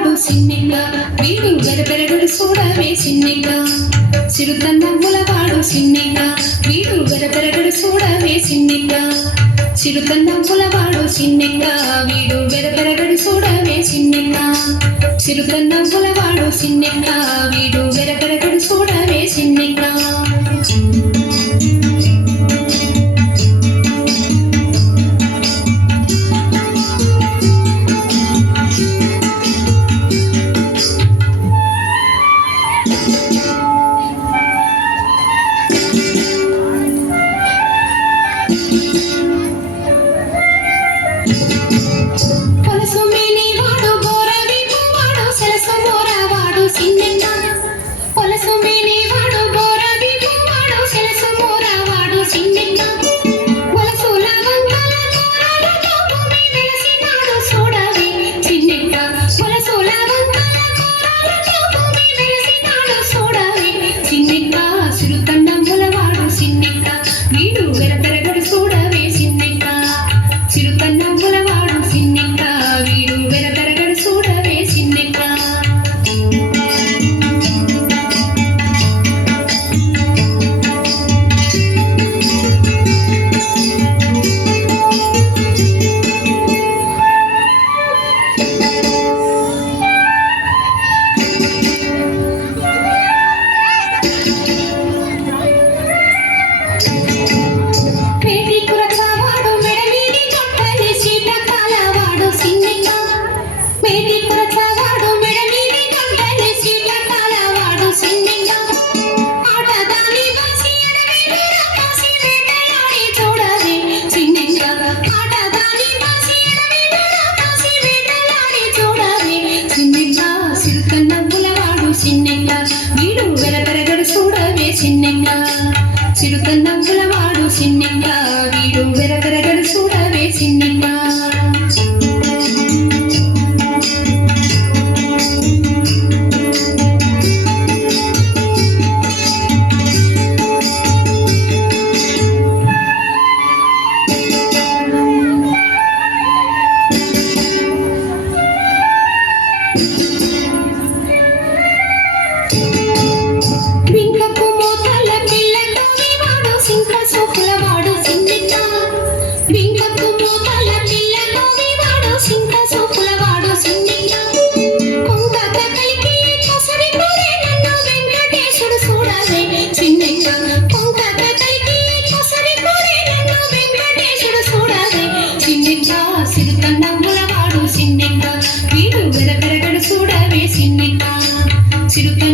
వాడు సిన్నెక్క వీడు గరపెరగడు చూడవే సిన్నెక్క చిరుతన్నముల వాడు సిన్నెక్క వీడు గరపెరగడు చూడవే సిన్నెక్క చిరుతన్నముల వాడు సిన్నెక్క వీడు గరపెరగడు చూడవే సిన్నెక్క చిరుతన్నముల వాడు సిన్నెక్క వీడు గరపెరగడు చూడవే సిన్నెక్క చిరుతన్నముల వాడు సిన్నెక్క వీడు వెరగరగడు చూడవే సిన్నెక్క చిరుతన్నముల వాడు సిన్నెక్క వీడు వెరగరగడు చూడవే సిన్నెక్క చిరుత